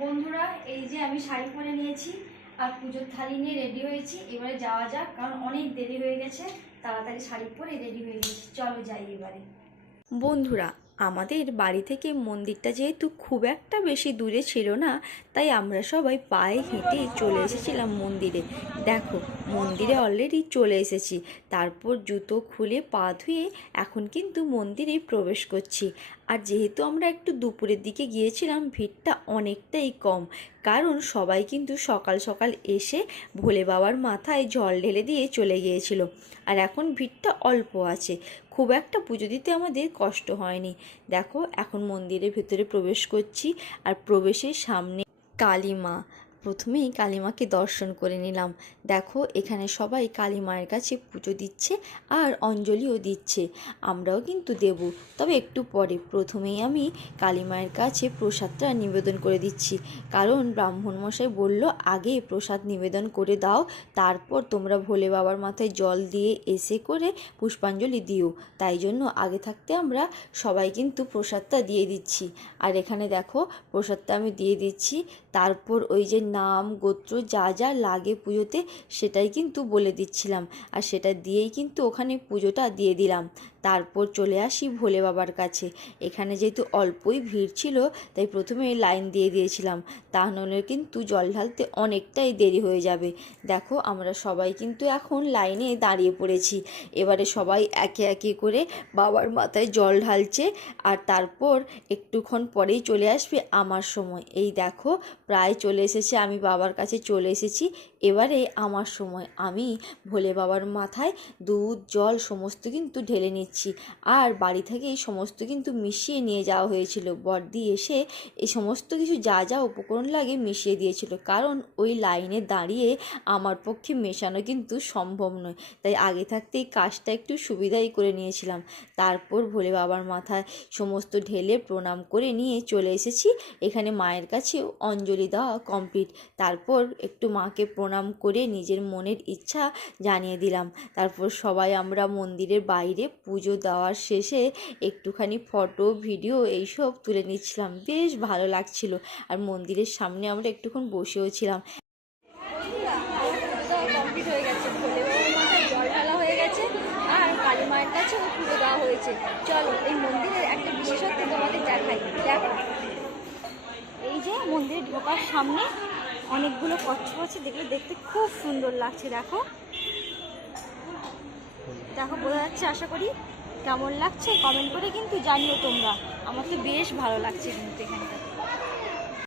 বন্ধুরা, এই যে আমি শাড়ি পরে নিয়েছি আর পুজোর থালি নিয়ে রেডি হয়েছি। এবারে যাওয়া যাক, কারণ অনেক দেরি হয়ে গেছে। তাড়াতাড়ি শাড়ি পরে রেডি হয়ে গেছি, চলো যাই এবারে। বন্ধুরা, আমাদের বাড়ি থেকে মন্দিরটা যেহেতু খুব একটা বেশি দূরে ছিল না, তাই আমরা সবাই পায়ে হেঁটে চলে এসেছিলাম মন্দিরে। দেখো, মন্দিরে অলরেডি চলে এসেছি। তারপর জুতো খুলে পা ধুয়ে এখন কিন্তু মন্দিরে প্রবেশ করছি। আর যেহেতু আমরা একটু দুপুরের দিকে গিয়েছিলাম, ভিড়টা অনেকটাই কম, কারণ সবাই কিন্তু সকাল সকাল এসে ভোলে বাবার মাথায় জল ঢেলে দিয়ে চলে গিয়েছিল। আর এখন ভিড়টা অল্প আছে, খুব একটা পুজো দিতে আমাদের কষ্ট হয়নি। দেখো, এখন মন্দিরের ভেতরে প্রবেশ করছি। আর প্রবেশের সামনে কালী মা, প্রথমেই কালী মাকে দর্শন করে নিলাম। দেখো, এখানে সবাই কালী মায়ের কাছে পুজো দিচ্ছে আর অঞ্জলিও দিচ্ছে। আমরাও কিন্তু দেব, তবে একটু পরে। প্রথমেই আমি কালী মায়ের কাছে প্রসাদটা নিবেদন করে দিচ্ছি, কারণ ব্রাহ্মণমশাই বলল আগে প্রসাদ নিবেদন করে দাও, তারপর তোমরা ভোলে বাবার মাথায় জল দিয়ে এসে করে পুষ্পাঞ্জলি দিও। তাই জন্য আগে থাকতে আমরা সবাই কিন্তু প্রসাদটা দিয়ে দিচ্ছি। আর এখানে দেখো, প্রসাদটা আমি দিয়ে দিচ্ছি। তারপর ওই যে নাম গোত্র যা যা লাগে পুজোতে সেটাই কিন্তু বলে দিচ্ছিলাম, আর সেটা দিয়েই কিন্তু ওখানে পুজোটা দিয়ে দিলাম। তারপর চলে আসি ভোলে বাবার কাছে। এখানে যেহেতু অল্পই ভিড় ছিল, তাই প্রথমে লাইন দিয়ে দিয়েছিলাম, তা নাহলে কিন্তু জল ঢালতে অনেকটাই দেরি হয়ে যাবে। দেখো, আমরা সবাই কিন্তু এখন লাইনে দাঁড়িয়ে পড়েছি। এবারে সবাই একে একে করে বাবার মাথায় জল ঢালছে, আর তারপর একটুক্ষণ পরেই চলে আসবে আমার সময়। এই দেখো, প্রায় চলে এসেছে, আমি বাবার কাছে চলে এসেছি। এবারে আমার সময়, আমি ভোলে বাবার মাথায় দুধ জল সমস্ত কিন্তু ঢেলে নিচ্ছি। আর বাড়ি থেকে এই সমস্ত কিন্তু মিশিয়ে নিয়ে যাওয়া হয়েছিল। বড়দি এসে এই সমস্ত কিছু যা যা উপকরণ লাগে মিশিয়ে দিয়েছিল, কারণ ওই লাইনে দাঁড়িয়ে আমার পক্ষে মেশানো কিন্তু সম্ভব নয়, তাই আগে থাকতেই কাজটা একটু সুবিধাই করে নিয়েছিলাম। তারপর ভোলে বাবার মাথায় সমস্ত ঢেলে প্রণাম করে নিয়ে চলে এসেছি। এখানে মায়ের কাছেও অঞ্জলি দেওয়া কমপ্লিট। তারপর একটু মাকে প্রণাম করে নিজের মনের ইচ্ছা জানিয়ে দিলাম। তারপর সবাই আমরা মন্দিরের বাইরে পুজো দেওয়ার শেষে একটুখানি ফটো ভিডিও এইসব তুলে নিচ্ছিলাম, বেশ ভালো লাগছিল। আর মন্দিরের সামনে আমরা একটুক্ষণ বসেও ছিলাম। কমপ্লিট হয়ে গেছে, ভোলে বাবার মাথায় জল ঢালা হয়ে গেছে, আর কালী মায়ের কাছেও পুজো দেওয়া হয়েছে। চলো এই মন্দিরের একটা বিশেষত্ব তোমাদের দেখাই। দেখো, এই যে মন্দিরে ঢোকার সামনে অনেকগুলো কচ্ছপ আছে, দেখতে খুব সুন্দর লাগছে। দেখো দেখো, বোঝা যাচ্ছে আশা করি। কেমন লাগছে কমেন্ট করে কিন্তু জানিও তোমরা। আমার তো বেশ ভালো লাগছে কিন্তু এখানটা।